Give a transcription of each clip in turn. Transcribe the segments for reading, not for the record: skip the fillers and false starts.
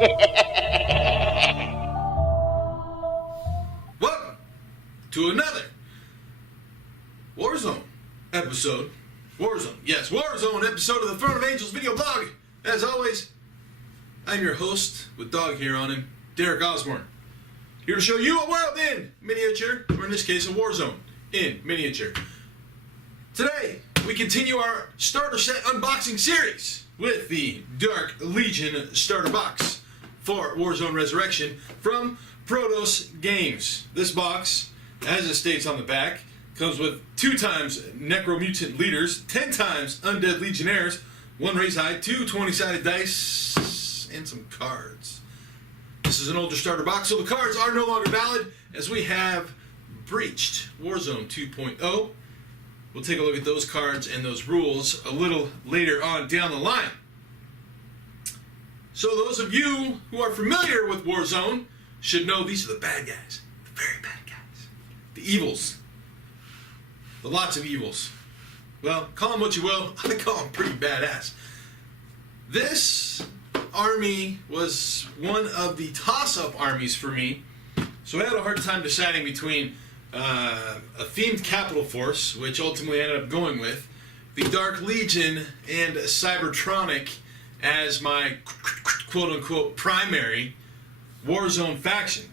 Welcome to another WarZone episode. WarZone, yes, WarZone episode of the Throne of Angels video blog. As always, I'm your host with dog hair on him, Derek Osborne. Here to show you a world in miniature, or in this case, a Warzone in miniature. Today, we continue our starter set unboxing series with the Dark Legion starter box for WarZone Resurrection from Prodos Games. This box, as it states on the back, comes with 2 times Necromutant Leaders, 10 times Undead Legionnaires, 1 raise high, 2 20-sided dice, and some cards. This is an older starter box, so the cards are no longer valid as we have breached Warzone 2.0. We'll take a look at those cards and those rules a little later on down the line. So those of you who are familiar with Warzone should know these are the bad guys, the very bad guys, the evils. The lots of evils. Well, call them what you will. I call them pretty badass. This army was one of the toss-up armies for me, so I had a hard time deciding between a themed capital force, which ultimately I ended up going with, the Dark Legion, and Cybertronic as my quote-unquote primary Warzone faction.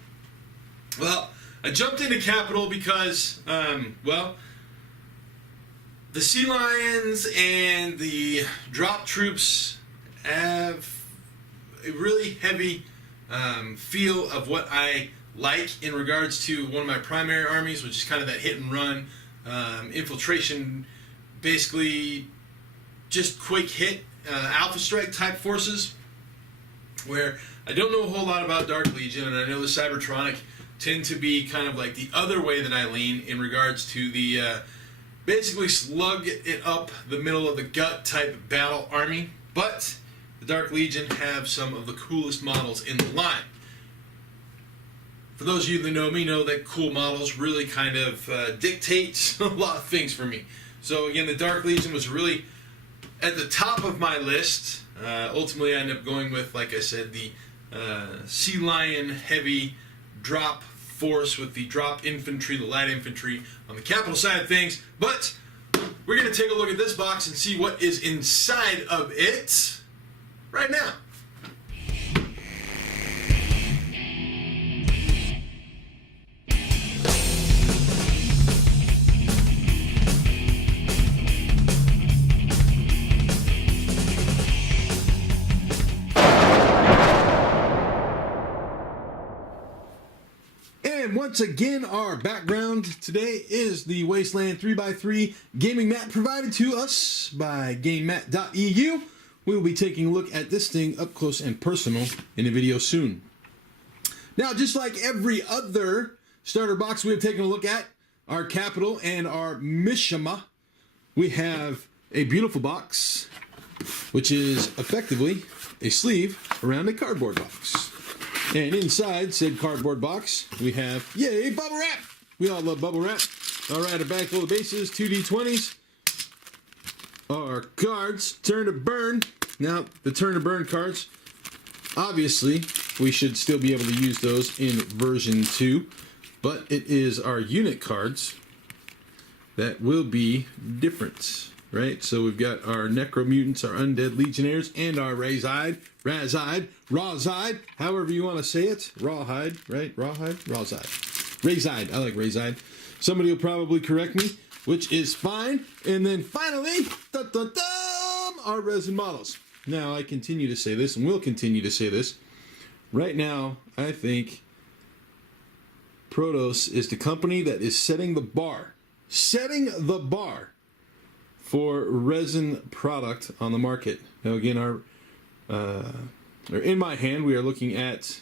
Well, I jumped into capital because, the Sea Lions and the drop troops have a really heavy feel of what I like in regards to one of my primary armies, which is kind of that hit and run, infiltration, basically just quick hit, alpha strike type forces, where I don't know a whole lot about Dark Legion, and I know the Cybertronic tend to be kind of like the other way that I lean in regards to the basically slug it up the middle of the gut type battle army, but the Dark Legion have some of the coolest models in the line. For those of you that know me, know that cool models really kind of dictate a lot of things for me. So again, the Dark Legion was really at the top of my list. Ultimately, I ended up going with, like I said, the Sea Lion heavy drop force with the drop infantry, the light infantry on the capital side of things. But we're going to take a look at this box and see what is inside of it right now. And once again, our background today is the Wasteland 3x3 gaming mat provided to us by GameMat.eu. We will be taking a look at this thing up close and personal in a video soon. Now, just like every other starter box we have taken a look at, our capital and our Mishima, we have a beautiful box, which is effectively a sleeve around a cardboard box. And inside said cardboard box, we have, yay, bubble wrap! We all love bubble wrap. Alright, a bag full of bases, 2d20s. Our cards, turn to burn. Now, the turn to burn cards, obviously, we should still be able to use those in version 2. But it is our unit cards that will be different, right? So we've got our Necromutants, our Undead Legionnaires, and our Razide, however you want to say it. Rawhide, right? Rawhide? Rawhide. Razide. I like Razide. Somebody will probably correct me, which is fine. And then finally, our resin models. Now, I continue to say this, and will continue to say this. Right now, I think Prodos is the company that is setting the bar for resin product on the market. Now, again, in my hand, we are looking at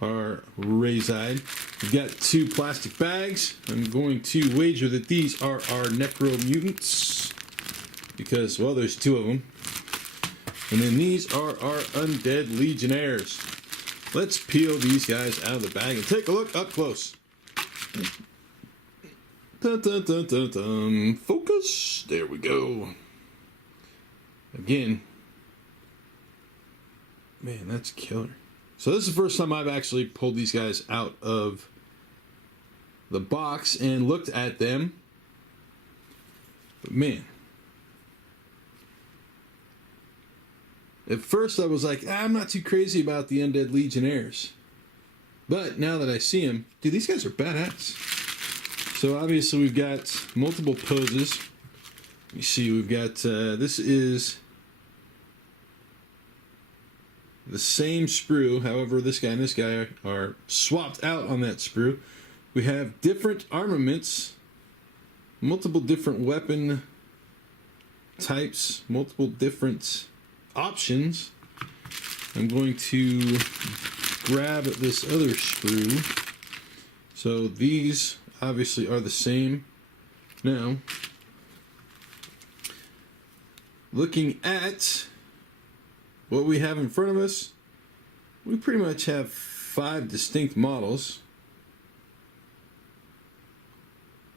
our Razide. We've got 2 plastic bags. I'm going to wager that these are our Necromutants because, well, there's 2 of them. And then these are our Undead Legionnaires. Let's peel these guys out of the bag and take a look up close. Dun, dun, dun, dun, dun. Focus. There we go. Again, man, that's killer. So this is the first time I've actually pulled these guys out of the box and looked at them. But man, at first I was like, I'm not too crazy about the Undead Legionnaires. But now that I see them, dude, these guys are badass. So obviously we've got multiple poses. You see, we've got, this is the same sprue. However, this guy and this guy are swapped out on that sprue. We have different armaments, multiple different weapon types, multiple different options. I'm going to grab this other sprue. So these obviously are the same. Now, looking at what we have in front of us, we pretty much have 5 distinct models.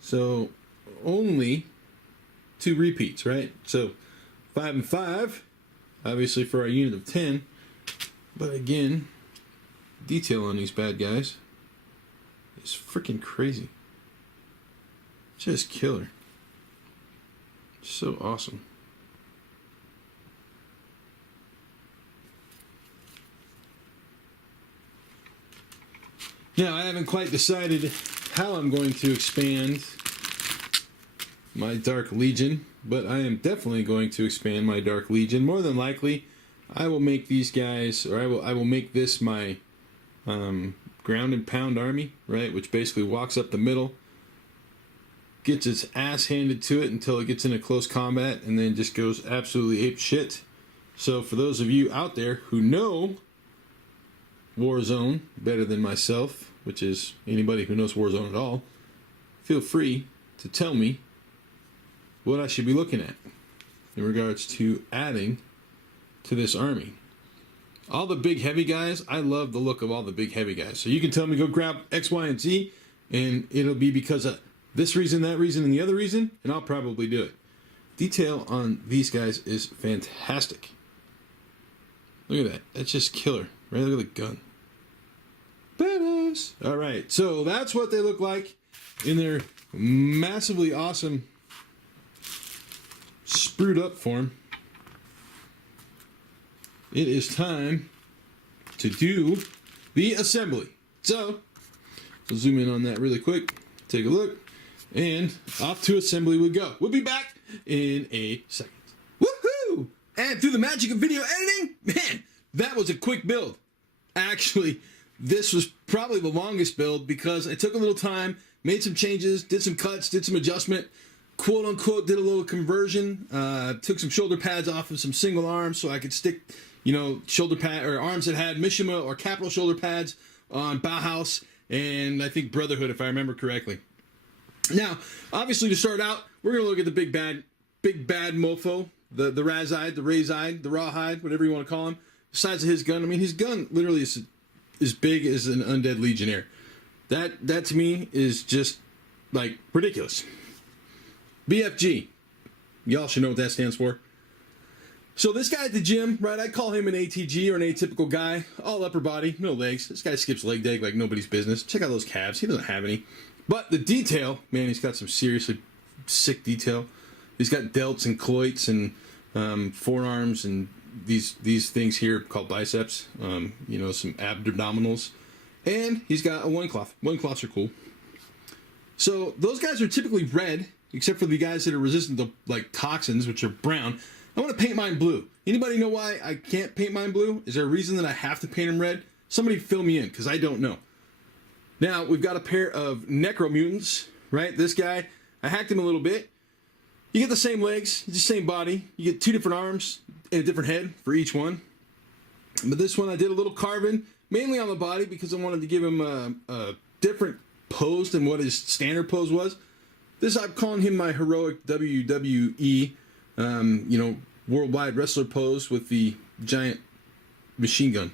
So only 2 repeats, right? So 5 and 5, obviously for our unit of 10. But again, detail on these bad guys is freaking crazy. Just killer. So awesome. Now, I haven't quite decided how I'm going to expand my Dark Legion, but I am definitely going to expand my Dark Legion. More than likely, I will make these guys, or I will make this my ground and pound army, right? Which basically walks up the middle, gets its ass handed to it until it gets into close combat, and then just goes absolutely ape shit. So for those of you out there who know Warzone better than myself, which is anybody who knows Warzone at all, feel free to tell me what I should be looking at in regards to adding to this army. All the big heavy guys, I love the look of all the big heavy guys. So you can tell me go grab X, Y, and Z, and it'll be because of this reason, that reason, and the other reason, and I'll probably do it. Detail on these guys is fantastic. Look at that. That's just killer. Right? Look at the gun. Badass. Alright, so that's what they look like in their massively awesome sprued up form. It is time to do the assembly. So, we'll zoom in on that really quick. Take a look. And off to assembly we go. We'll be back in a second. Woohoo! And through the magic of video editing, man, that was a quick build. Actually, this was probably the longest build because I took a little time, made some changes, did some cuts, did some adjustment, quote unquote, did a little conversion, took some shoulder pads off of some single arms so I could stick, shoulder pad or arms that had Mishima or capital shoulder pads on Bauhaus and I think Brotherhood, if I remember correctly. Now, obviously, to start out, we're gonna look at the big bad mofo, the Razide, the Razide, the Rawhide, whatever you want to call him. The size of his gun, I mean, his gun literally is as big as an Undead Legionnaire. That to me is just like ridiculous. BFG, y'all should know what that stands for. So this guy at the gym, right? I call him an ATG or an atypical guy. All upper body, no legs. This guy skips leg day like nobody's business. Check out those calves. He doesn't have any. But the detail, man, he's got some seriously sick detail. He's got delts and cloits and forearms and these things here called biceps. Some abdominals. And he's got a loincloth. Loincloths are cool. So those guys are typically red, except for the guys that are resistant to like toxins, which are brown. I want to paint mine blue. Anybody know why I can't paint mine blue? Is there a reason that I have to paint them red? Somebody fill me in, because I don't know. Now, we've got a pair of Necro Mutants, right? This guy, I hacked him a little bit. You get the same legs, the same body. You get 2 different arms and a different head for each one. But this one I did a little carving, mainly on the body, because I wanted to give him a different pose than what his standard pose was. This, I'm calling him my heroic WWE, worldwide wrestler pose with the giant machine gun.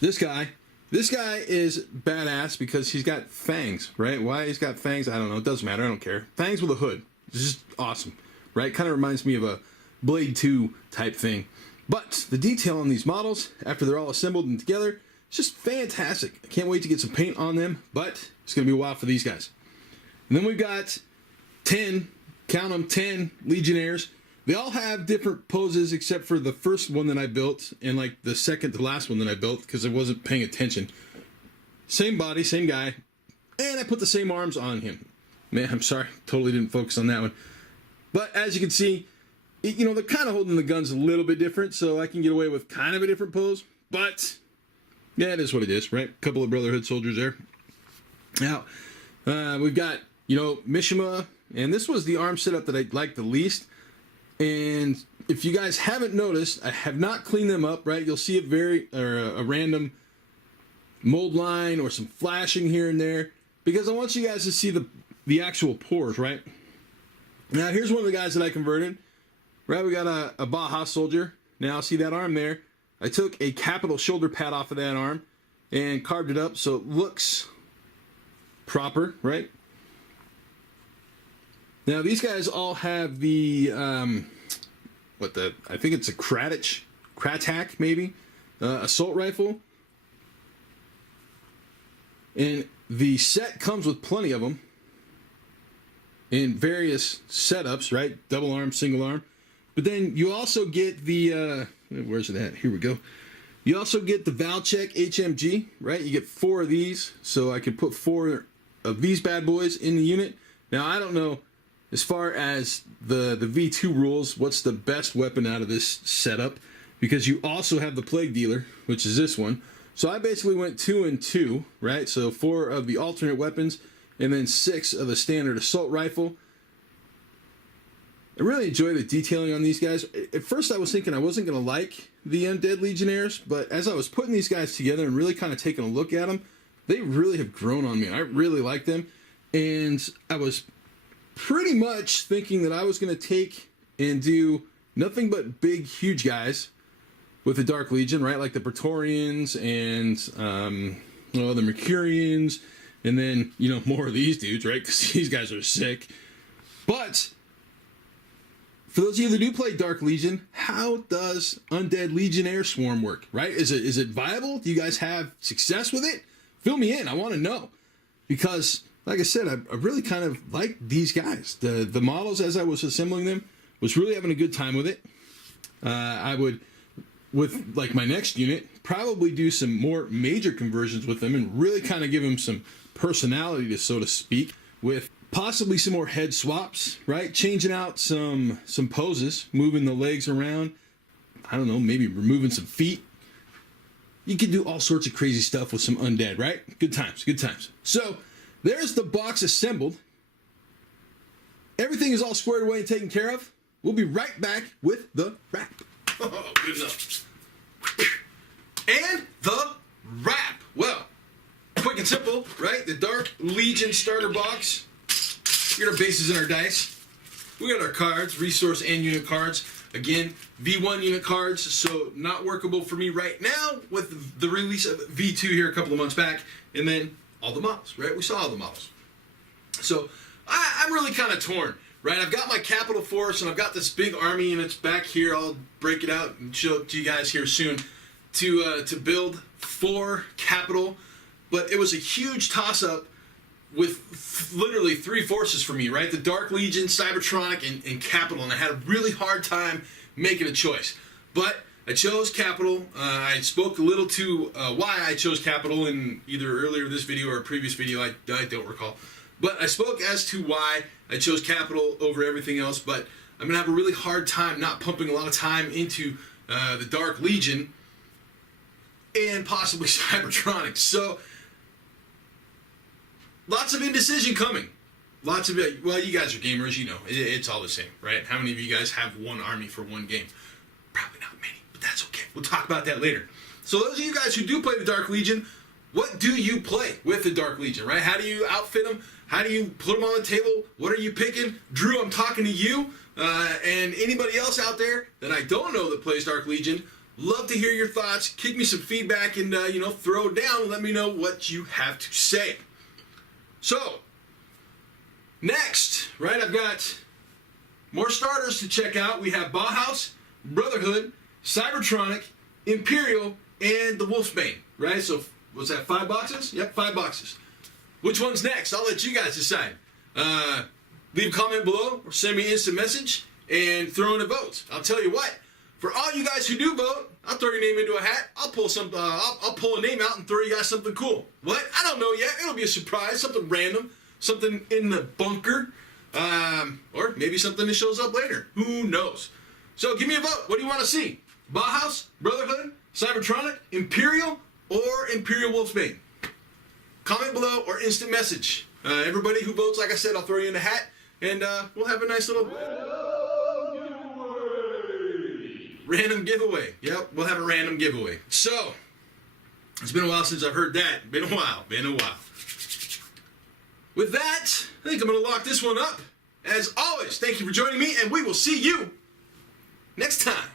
This guy is badass because he's got fangs, right? Why he's got fangs, I don't know. It doesn't matter. I don't care. Fangs with a hood. It's just awesome, right? Kind of reminds me of a Blade 2 type thing. But the detail on these models, after they're all assembled and together, It's just fantastic. I can't wait to get some paint on them, but it's going to be a while for these guys. And then we've got 10, count them, 10 Legionnaires. They all have different poses except for the first one that I built and like the second to last one that I built because I wasn't paying attention. Same body, same guy, and I put the same arms on him. Man, I'm sorry, totally didn't focus on that one. But as you can see, you know, they're kind of holding the guns a little bit different, so I can get away with kind of a different pose. But yeah, it is what it is, right? A couple of Brotherhood soldiers there. Now, we've got, you know, Mishima, and this was the arm setup that I liked the least. And if you guys haven't noticed, I have not cleaned them up, right? You'll see a random mold line or some flashing here and there because I want you guys to see the actual pores, right? Now, here's one of the guys that I converted, right? We got a Baja soldier. Now, see that arm there? I took a capital shoulder pad off of that arm and carved it up so it looks proper, right? Now, these guys all have the, I think it's a Kratak, maybe, assault rifle. And the set comes with plenty of them in various setups, right? Double arm, single arm. But then you also get the, where's it at? Here we go. You also get the Valchek HMG, right? You get 4 of these, so I could put 4 of these bad boys in the unit. Now, I don't know, as far as the V2 rules, what's the best weapon out of this setup? Because you also have the Plague Dealer, which is this one. So I basically went 2 and 2, right? So 4 of the alternate weapons, and then 6 of the standard assault rifle. I really enjoy the detailing on these guys. At first I was thinking I wasn't going to like the Undead Legionnaires, but as I was putting these guys together and really kind of taking a look at them, they really have grown on me. I really like them, and I was pretty much thinking that I was going to take and do nothing but big, huge guys with the Dark Legion, right? Like the Praetorians and the Mercurians, and then, you know, more of these dudes, right? Because these guys are sick. But for those of you that do play Dark Legion, how does Undead Legionnaire Swarm work, right? Is it viable? Do you guys have success with it? Fill me in. I want to know. Because, like I said, I really kind of like these guys. The models, as I was assembling them, was really having a good time with it. I would, with like my next unit, probably do some more major conversions with them and really kind of give them some personality, to so to speak, with possibly some more head swaps, right? Changing out some poses, moving the legs around. I don't know, maybe removing some feet. You can do all sorts of crazy stuff with some undead, right? Good times, good times. So there's the box assembled. Everything is all squared away and taken care of. We'll be right back with the wrap. Oh, good enough. And the wrap. Well, quick and simple, right? The Dark Legion starter box. We got our bases and our dice. We got our cards, resource and unit cards. Again, V1 unit cards, so not workable for me right now with the release of V2 here a couple of months back. And then all the models, right? We saw all the models. So I'm really kind of torn, right? I've got my capital force and I've got this big army and it's back here. I'll break it out and show it to you guys here soon to build 4 capital. But it was a huge toss-up with literally 3 forces for me, right? The Dark Legion, Cybertronic, and Capital, and I had a really hard time making a choice. But I chose Capital. I spoke a little to why I chose Capital in either earlier this video or a previous video, I don't recall. But I spoke as to why I chose Capital over everything else, but I'm going to have a really hard time not pumping a lot of time into the Dark Legion and possibly Cybertronic. So lots of indecision coming. Lots of it. Well, you guys are gamers, you know. It's all the same, right? How many of you guys have one army for one game? Probably not many, but that's okay. We'll talk about that later. So those of you guys who do play the Dark Legion, what do you play with the Dark Legion, right? How do you outfit them? How do you put them on the table? What are you picking? Drew, I'm talking to you. And anybody else out there that I don't know that plays Dark Legion, love to hear your thoughts. Kick me some feedback and, throw it down and let me know what you have to say. So, next, right, I've got more starters to check out. We have Bauhaus, Brotherhood, Cybertronic, Imperial, and the Wolfsbane, right? So what's that, 5 boxes? Yep, 5 boxes. Which one's next? I'll let you guys decide. Leave a comment below or send me an instant message and throw in a vote. I'll tell you what, for all you guys who do vote, I'll throw your name into a hat. I'll pull I'll pull a name out and throw you guys something cool. What? I don't know yet. It'll be a surprise, something random, something in the bunker, or maybe something that shows up later. Who knows? So give me a vote. What do you want to see? Bauhaus, Brotherhood, Cybertronic, Imperial, or Imperial Wolfsbane? Comment below or instant message. Everybody who votes, like I said, I'll throw you in the hat, and we'll have a nice little random giveaway. Yep, we'll have a random giveaway. So, it's been a while since I've heard that. Been a while. With that, I think I'm going to lock this one up. As always, thank you for joining me, and we will see you next time.